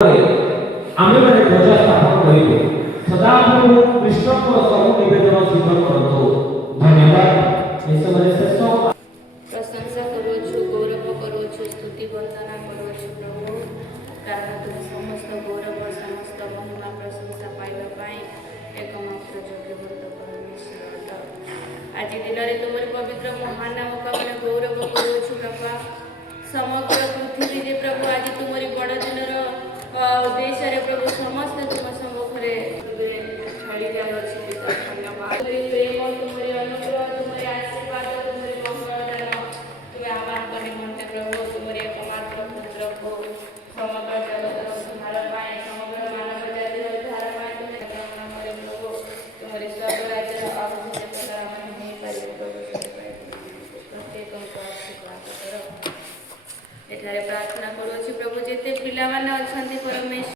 आम्ही ध्वजा स्थापन करू सदा विष्णु सब निवेदन स्वीकार करतो धन्यवाद ये समझे सो प्रशंसा करो छु गौरव करो छु स्तुति वंदना करो छु प्रभु कारण तुम समस्त गौरव समस्त महिमा प्रशंसा पाइबा पाई एकमात्र योग्य बंद परमेश्वर आज दिन रे तुमर पवित्र महान नाम का मन गौरव करो छु बाबा समग्र पृथ्वी रे प्रभु आज तुमरी बड़ दिन रो देश रे प्रभु समस्त तुम सम्मुखरे छड़ी जाय अछि धन्यवाद तुमरी प्रेम तुमरी अनुग्रह तुमरी आशीर्वाद तुमरी मंगल तुम आह्वान करने मनते प्रभु तुमरी एकमात्र पुत्र को समग्र जगत संहार पाए समग्र मानव जाति उद्धार पाए तुम नामरे प्रभु तुमरी स्वर्ग राज्य अभिषेक प्रकार मन नहीं पारे प्रभु प्रत्येक को आशीर्वाद करो एठारे प्रार्थना करूँ प्रभु जेते पिला माने अछंती परमेश्वर